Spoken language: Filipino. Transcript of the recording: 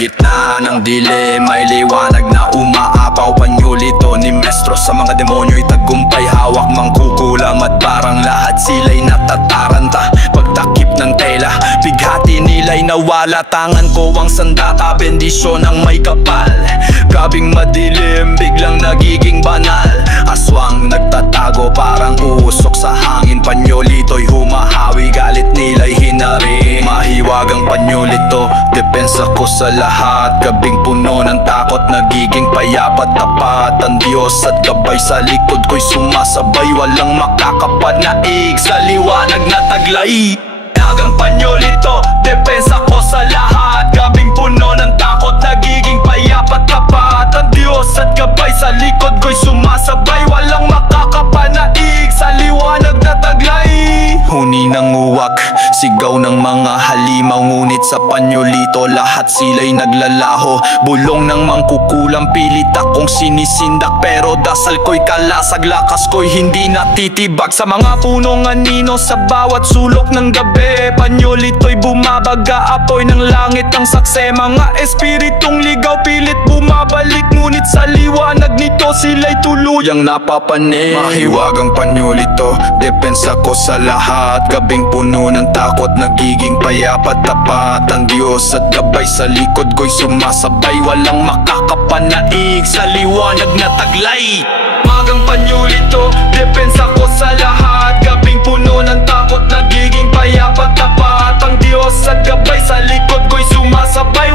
gitna ng dilim may liwanag na umaapaw. Panyulito ni Mestro sa mga demonyo'y tagumpay. Hawak mangkukulam at parang lahat sila'y natataranta. Pagtakip ng tela, bighati nila'y nawala. Tangan ko ang sandata, bendisyon ang may kapal. Gabing madilim, biglang nagiging banal. Aswang nagtatago, parang uusok sa hangin. Panyolito'y humahawi, galit nila'y hinari. Mahiwagang panyolito, depensa ko sa lahat. Gabing puno ng takot, nagiging payapat tapat. Ang Diyos at gabay sa likod ko'y sumasabay. Walang makakapanaig sa liwanag na taglay. Nagang panyolito, depensa ko sa lahat. Gabing puno ng takot, nagiging payapat tapat. Ang Diyos at gabay sa likod ko'y sumasabay. Walang makakapanaig sa liwanag na taglay. Huni ng uwak, sigaw ng mga halimaw. Ngunit sa panyolito lahat sila'y naglalaho. Bulong ng mangkukulam, pilit akong sinisindak. Pero dasal ko'y kalasag, lakas ko'y hindi natitibag. Sa mga punong anino, sa bawat sulok ng gabi, panyolito'y bumabaga, apoy ng langit ang sakse. Mga espiritong ligaw, pilit bumabalik. Ngunit sa liwanag nito sila'y tuluyang napapanig. Mahiwagang panyolito, depensa ko sa lahat. Gabing puno ng takot, nagiging payapat tapat. Ang Diyos at gabay sa likod ko'y sumasabay. Walang makakapanaig sa liwanag na taglay. Magang panyolito, depensa ko sa lahat. Gabing puno ng takot, nagiging payapat tapat. Ang Diyos at gabay sa likod ko'y sumasabay.